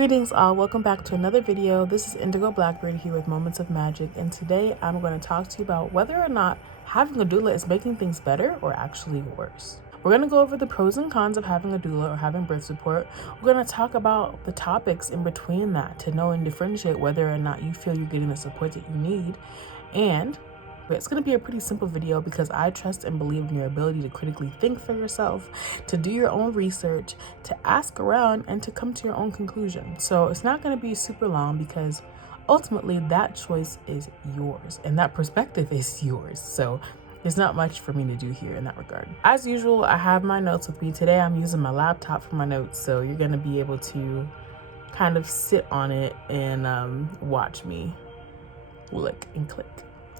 Greetings all, welcome back to another video. This is Indigo Black here with Moments of Magic, and today I'm going to talk to you about whether or not having a doula is making things better or actually worse. We're going to go over the pros and cons of having a doula or having birth support. We're going to talk about the topics in between that to know and differentiate whether or not you feel you're getting the support that you need. And it's going to be a pretty simple video because I trust and believe in your ability to critically think for yourself, to do your own research, to ask around, and to come to your own conclusion. So it's not going to be super long because ultimately that choice is yours and that perspective is yours. So there's not much for me to do here in that regard. As usual, I have my notes with me. Today I'm using my laptop for my notes, so you're going to be able to kind of sit on it and watch me lick and click.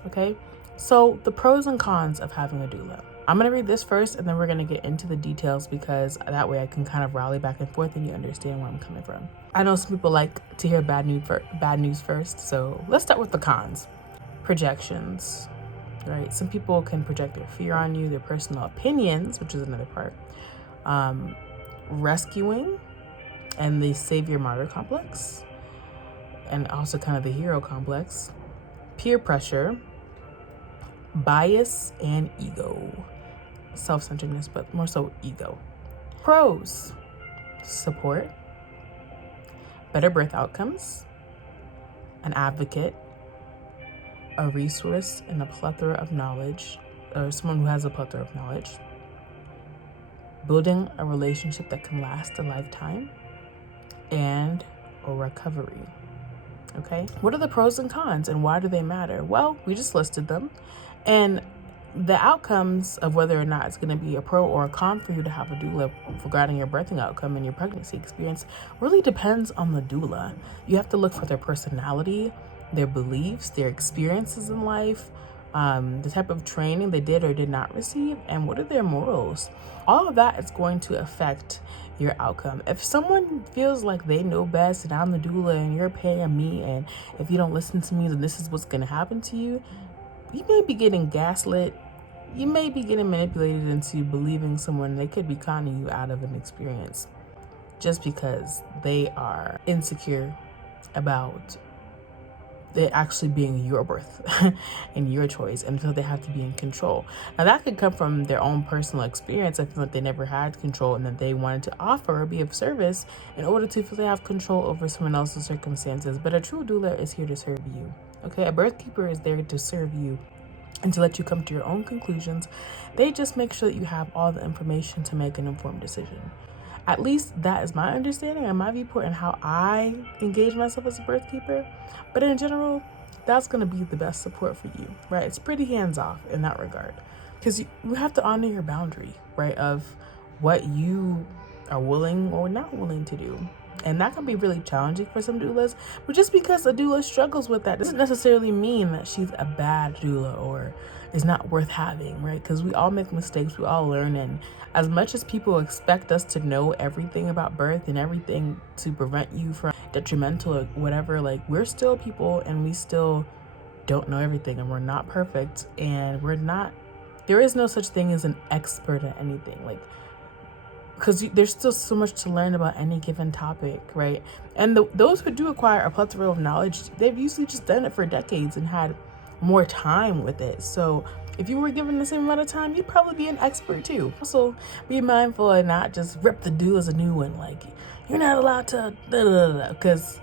Okay? So the pros and cons of having a doula. I'm going to read this first and then we're going to get into the details because that way I can kind of rally back and forth and you understand where I'm coming from. I know some people like to hear bad news first, so let's start with the cons. Projections, right? Some people can project their fear on you, their personal opinions, which is another part. Rescuing and the savior martyr complex, and also kind of the hero complex. Peer pressure, bias, and ego. Self-centeredness, but more so ego. Pros: support, better birth outcomes, an advocate, a resource and a plethora of knowledge, or someone who has a plethora of knowledge, building a relationship that can last a lifetime, and a recovery. Okay, what are the pros and cons and why do they matter? Well, we just listed them, and the outcomes of whether or not it's going to be a pro or a con for you to have a doula regarding your birthing outcome and your pregnancy experience really depends on the doula. You have to look for their personality, their beliefs, their experiences in life, the type of training they did or did not receive, and what are their morals. All of that is going to affect your outcome. If someone feels like they know best and I'm the doula and you're paying me, and if you don't listen to me, then this is what's going to happen to you, you may be getting gaslit. You may be getting manipulated into believing someone. They could be conning you out of an experience just because they are insecure about it actually being your birth and your choice, and feel they have to be in control. Now that could come from their own personal experience. I feel like they never had control and that they wanted to offer or be of service in order to feel they have control over someone else's circumstances. But a true doula is here to serve you. Okay, a birth keeper is there to serve you and to let you come to your own conclusions. They just make sure that you have all the information to make an informed decision. At least that is my understanding and my viewpoint and how I engage myself as a birth keeper. But in general, that's going to be the best support for you, right? It's pretty hands-off in that regard because you have to honor your boundary, right, of what you are willing or not willing to do. And that can be really challenging for some doulas. But just because a doula struggles with that doesn't necessarily mean that she's a bad doula or is not worth having, right? Because we all make mistakes, we all learn. And as much as people expect us to know everything about birth and everything to prevent you from detrimental or whatever, like, we're still people and we still don't know everything, and we're not perfect, and there is no such thing as an expert at anything. Like, because there's still so much to learn about any given topic, right? And those who do acquire a plethora of knowledge, they've usually just done it for decades and had more time with it. So if you were given the same amount of time, you'd probably be an expert too. Also, be mindful and not just rip the doula as a new one. Like, you're not allowed to, because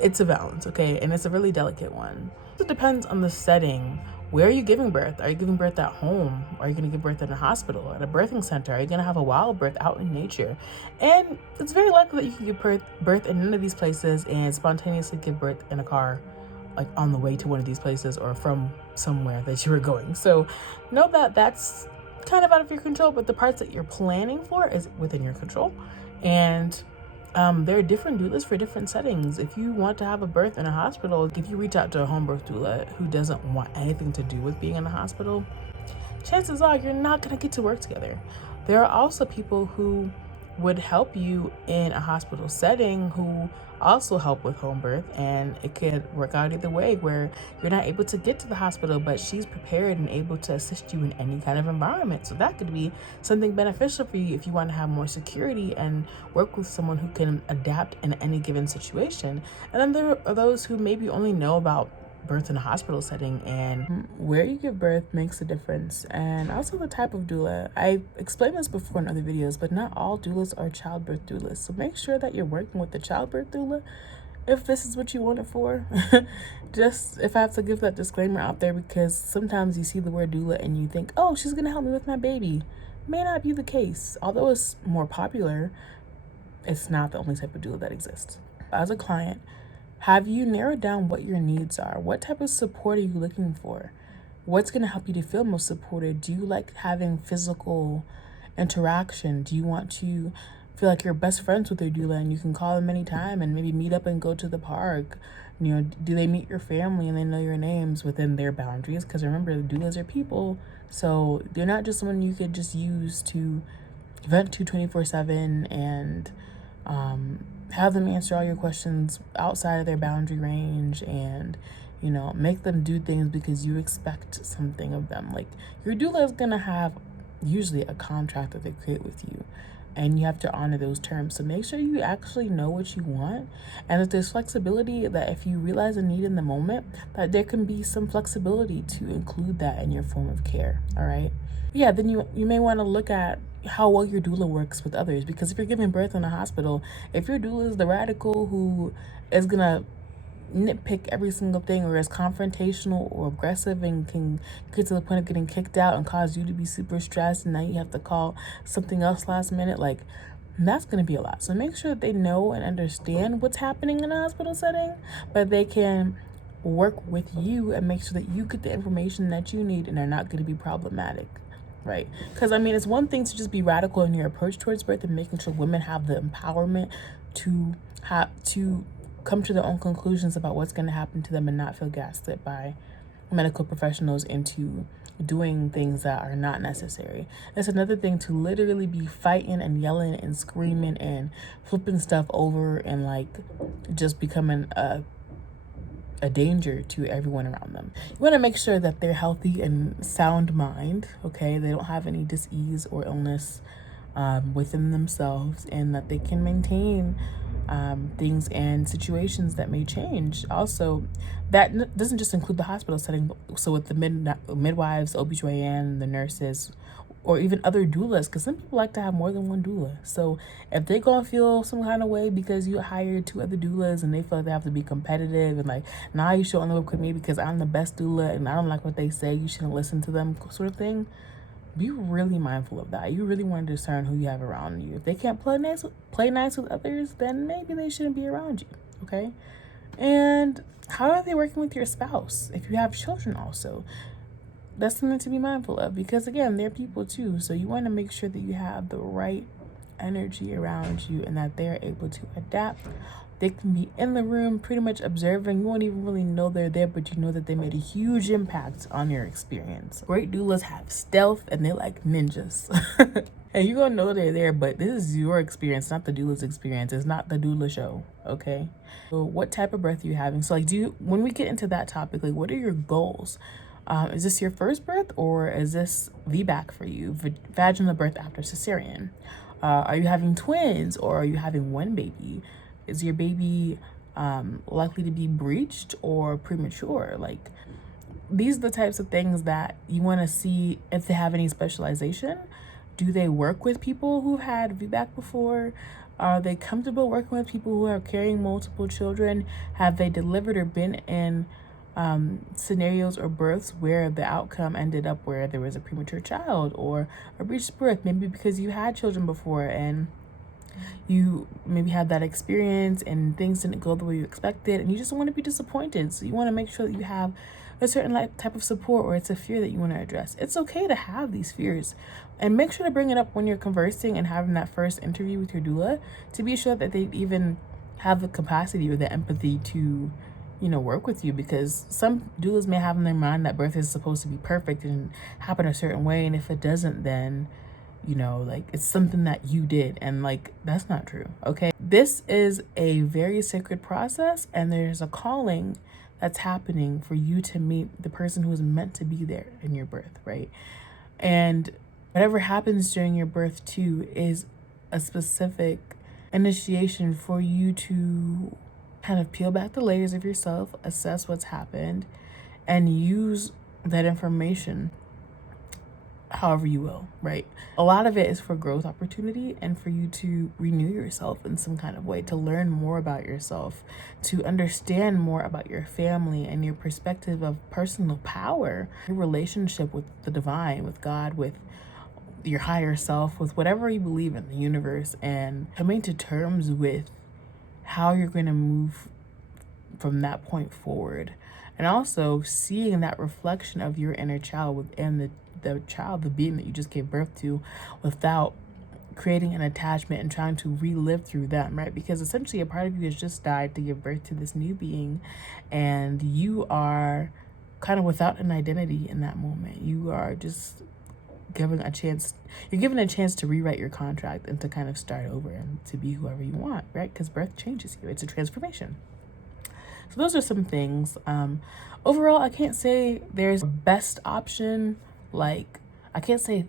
it's a balance, okay? And it's a really delicate one. It depends on the setting. Where are you giving birth? Are you giving birth at home? Are you going to give birth in a hospital, at a birthing center? Are you going to have a wild birth out in nature? And it's very likely that you can give birth in none of these places and spontaneously give birth in a car, like on the way to one of these places or from somewhere that you were going. So know that that's kind of out of your control, but the parts that you're planning for is within your control. And there are different doulas for different settings. If you want to have a birth in a hospital, if you reach out to a homebirth doula who doesn't want anything to do with being in a hospital, chances are you're not going to get to work together. There are also people who would help you in a hospital setting who also help with home birth, and it could work out either way where you're not able to get to the hospital, but she's prepared and able to assist you in any kind of environment. So that could be something beneficial for you if you want to have more security and work with someone who can adapt in any given situation. And then there are those who maybe only know about birth in a hospital setting, and where you give birth makes a difference, and also the type of doula. I explained this before in other videos, but not all doulas are childbirth doulas, so make sure that you're working with the childbirth doula if this is what you want it for. Just if I have to give that disclaimer out there, because sometimes you see the word doula and you think, oh, she's gonna help me with my baby. May not be the case. Although it's more popular, it's not the only type of doula that exists. As a client, have you narrowed down what your needs are? What type of support are you looking for? What's going to help you to feel most supported? Do you like having physical interaction? Do you want to feel like you're best friends with your doula and you can call them anytime and maybe meet up and go to the park? You know, do they meet your family and they know your names within their boundaries? Because remember, the doulas are people, so they're not just someone you could just use to vent to 24/7 and have them answer all your questions outside of their boundary range, and you know, make them do things because you expect something of them. Like, your doula is gonna have usually a contract that they create with you, and you have to honor those terms. So make sure you actually know what you want, and that there's flexibility, that if you realize a need in the moment, that there can be some flexibility to include that in your form of care. All right. Yeah, then you may want to look at how well your doula works with others, because if you're giving birth in a hospital, if your doula is the radical who is gonna nitpick every single thing, or is confrontational or aggressive and can get to the point of getting kicked out and cause you to be super stressed, and now you have to call something else last minute, like, that's going to be a lot. So make sure that they know and understand what's happening in a hospital setting, but they can work with you and make sure that you get the information that you need and are not going to be problematic. Right? Because I mean, it's one thing to just be radical in your approach towards birth and making sure women have the empowerment to come to their own conclusions about what's going to happen to them and not feel gaslit by medical professionals into doing things that are not necessary. It's another thing to literally be fighting and yelling and screaming and flipping stuff over and like just becoming a danger to everyone around them. You want to make sure that they're healthy and sound mind, okay? They don't have any disease or illness within themselves, and that they can maintain things and situations that may change. Also, that doesn't just include the hospital setting. So with the midwives, OBGYN, the nurses, or even other doulas, because some people like to have more than one doula. So if they're gonna feel some kind of way because you hired two other doulas and they feel like they have to be competitive and like, nah, you should only work with me because I'm the best doula and I don't like what they say, you shouldn't listen to them, sort of thing, be really mindful of that. You really want to discern who you have around you. If they can't play nice with others, then maybe they shouldn't be around you, okay? And how are they working with your spouse? If you have children also, that's something to be mindful of, because again, they're people too. So you want to make sure that you have the right energy around you and that they're able to adapt. They can be in the room pretty much observing. You won't even really know they're there, but you know that they made a huge impact on your experience. Great doulas have stealth and they're like ninjas. And you're gonna know they're there, but this is your experience, not the doula's experience. It's not the doula show, okay? So what type of birth are you having? So like, when we get into that topic, like, what are your goals? Is this your first birth, or is this VBAC for you, vaginal birth after cesarean? Are you having twins, or are you having one baby? Is your baby likely to be breached or premature? Like, these are the types of things that you want to see if they have any specialization. Do they work with people who've had VBAC before? Are they comfortable working with people who are carrying multiple children? Have they delivered or been in scenarios or births where the outcome ended up where there was a premature child or a breached birth, maybe because you had children before and you maybe had that experience and things didn't go the way you expected and you just don't want to be disappointed. So you want to make sure that you have a certain type of support, or it's a fear that you want to address. It's okay to have these fears, and make sure to bring it up when you're conversing and having that first interview with your doula, to be sure that they even have the capacity or the empathy to, you know, work with you, because some doulas may have in their mind that birth is supposed to be perfect and happen a certain way, and if it doesn't, then you know, like it's something that you did, and like that's not true. Okay, this is a very sacred process, and there's a calling that's happening for you to meet the person who is meant to be there in your birth, right? And whatever happens during your birth too is a specific initiation for you to kind of peel back the layers of yourself, assess what's happened, and use that information however you will, right? A lot of it is for growth opportunity and for you to renew yourself in some kind of way, to learn more about yourself, to understand more about your family and your perspective of personal power, your relationship with the divine, with God, with your higher self, with whatever you believe in, the universe, and coming to terms with how you're going to move from that point forward. And also seeing that reflection of your inner child within the child, the being that you just gave birth to, without creating an attachment and trying to relive through them, right? Because essentially a part of you has just died to give birth to this new being, and you are kind of without an identity in that moment. You are just given a chance to rewrite your contract and to kind of start over and to be whoever you want, right? Because birth changes you. It's a transformation. So those are some things. Overall, I can't say there's a best option. Like, I can't say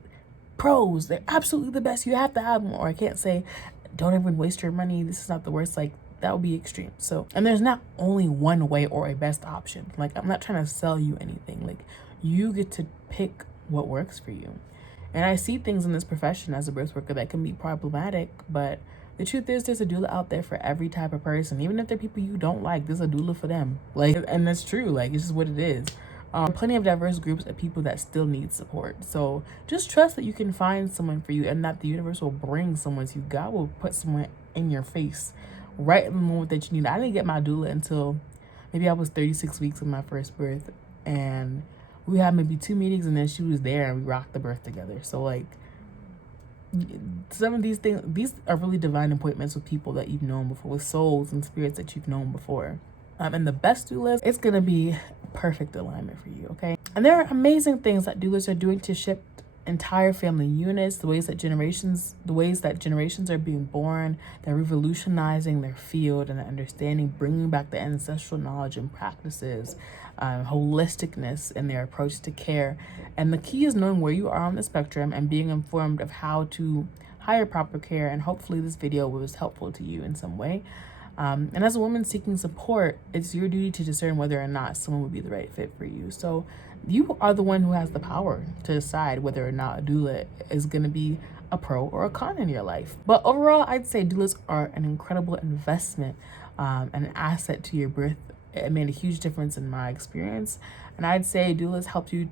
pros, they're absolutely the best, you have to have them. Or I can't say, don't even waste your money, this is not the worst. Like, that would be extreme. So, and there's not only one way or a best option. Like, I'm not trying to sell you anything. Like, you get to pick what works for you. And I see things in this profession as a birth worker that can be problematic, but the truth is there's a doula out there for every type of person. Even if they're people you don't like, there's a doula for them. Like, and that's true. Like, it's just what it is. Plenty of diverse groups of people that still need support. So just trust that you can find someone for you, and that the universe will bring someone to you. God will put someone in your face right in the moment that you need. I didn't get my doula until maybe I was 36 weeks of my first birth, and we had maybe 2 meetings, and then she was there and we rocked the birth together. So like, some of these things, these are really divine appointments with people that you've known before, with souls and spirits that you've known before. And the best doulas, it's gonna be perfect alignment for you, okay? And there are amazing things that doulas are doing to shift entire family units, the ways that generations are being born. They're revolutionizing their field and understanding, bringing back the ancestral knowledge and practices, holisticness in their approach to care. And the key is knowing where you are on the spectrum and being informed of how to hire proper care. And hopefully this video was helpful to you in some way. And as a woman seeking support, it's your duty to discern whether or not someone would be the right fit for you. So you are the one who has the power to decide whether or not a doula is going to be a pro or a con in your life. But overall, I'd say doulas are an incredible investment, an asset to your birth. It made a huge difference in my experience. And I'd say doulas helped you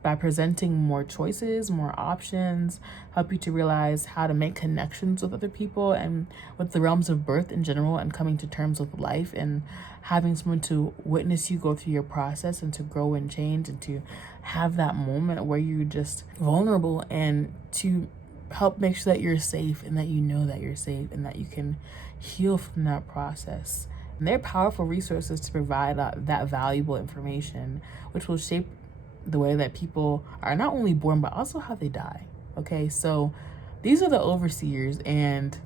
by presenting more choices, more options, help you to realize how to make connections with other people and with the realms of birth in general, and coming to terms with life and having someone to witness you go through your process and to grow and change, and to have that moment where you're just vulnerable, and to help make sure that you're safe and that you know that you're safe and that you can heal from that process. And they're powerful resources to provide that valuable information, which will shape the way that people are not only born, but also how they die. Okay, so these are the overseers, and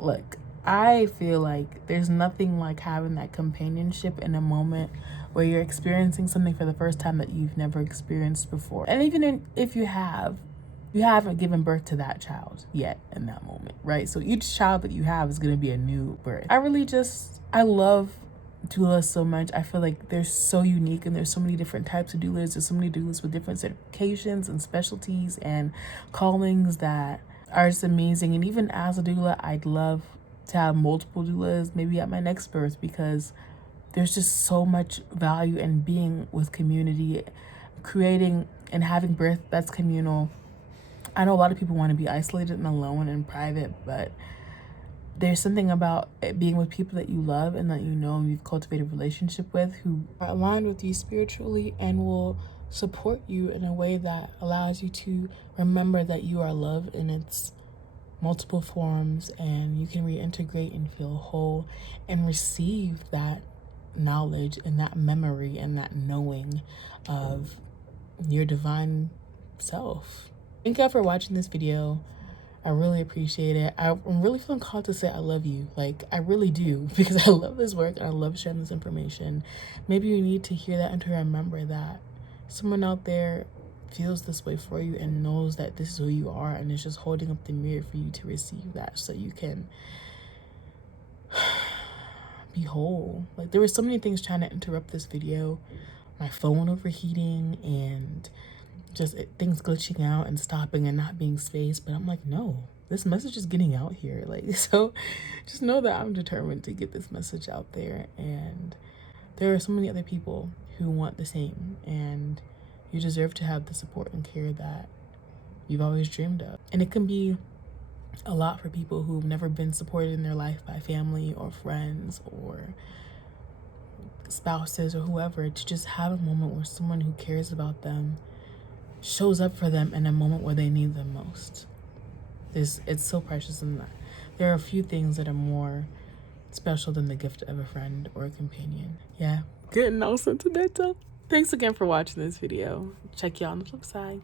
look, I feel like there's nothing like having that companionship in a moment where you're experiencing something for the first time that you've never experienced before. And even if you haven't given birth to that child yet in that moment, right? So each child that you have is going to be a new birth. I love doulas so much. I feel like they're so unique, and there's so many different types of doulas. There's so many doulas with different certifications and specialties and callings that are just amazing. And even as a doula, I'd love to have multiple doulas maybe at my next birth, because there's just so much value in being with community, creating and having birth that's communal. I know a lot of people want to be isolated and alone and private, but there's something about it being with people that you love and that you know and you've cultivated a relationship with, who are aligned with you spiritually and will support you in a way that allows you to remember that you are loved in its multiple forms, and you can reintegrate and feel whole and receive that knowledge and that memory and that knowing of your divine self. Thank y'all for watching this video. I really appreciate it. I'm really feeling called to say I love you. Like, I really do, because I love this work and I love sharing this information. Maybe you need to hear that and to remember that someone out there feels this way for you and knows that this is who you are, and is just holding up the mirror for you to receive that so you can be whole. Like, there were so many things trying to interrupt this video. My phone overheating and just things glitching out and stopping and not being spaced, but I'm like, no, this message is getting out here. Like, so just know that I'm determined to get this message out there, and there are so many other people who want the same, and you deserve to have the support and care that you've always dreamed of. And it can be a lot for people who've never been supported in their life by family or friends or spouses or whoever, to just have a moment where someone who cares about them shows up for them in a moment where they need them most. It's so precious in that. There are a few things that are more special than the gift of a friend or a companion. Yeah, getting all sentimental. Thanks again for watching this video. Check y'all on the flip side.